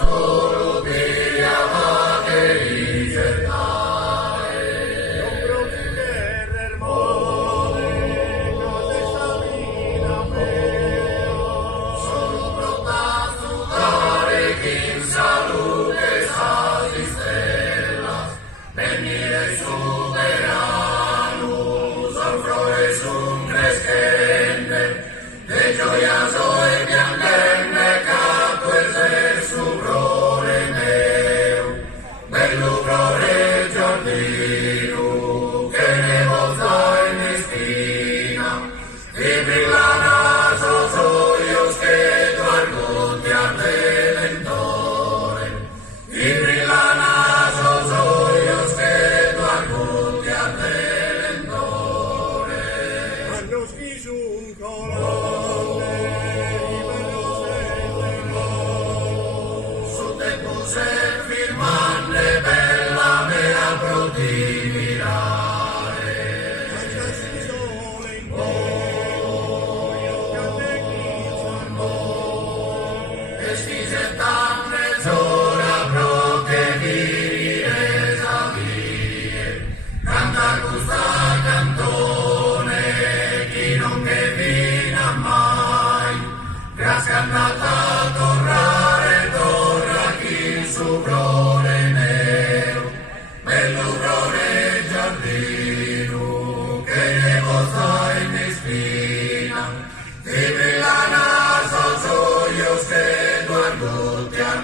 solo ti amate ricercare. Non procedere mole, cose stabile mea, solo pronta a sudare chi in salute sa di stella, venire soberano, son Frogheri crescente, de gioia e piangente, canto e ser su prore meu, bello prore giardino, che ne volta in espina, ti brillano sos ojos que tu arguti al Redentore, ti brillano sos ojos que tu arguti al Redentore. Hanno schiso un colore, i bellos del su te puse firmande, bella mea proti mirare. Mangiassi sole in io catechizzano, e stise tan mezz'ora pro che dire savie, canta questa cantone, chi non che vina mai, grazie andata a tornare, torna chi il suo prore nero, bello prore giardino, che ne posta in spina, ti brillano sos ojos que tu arguti al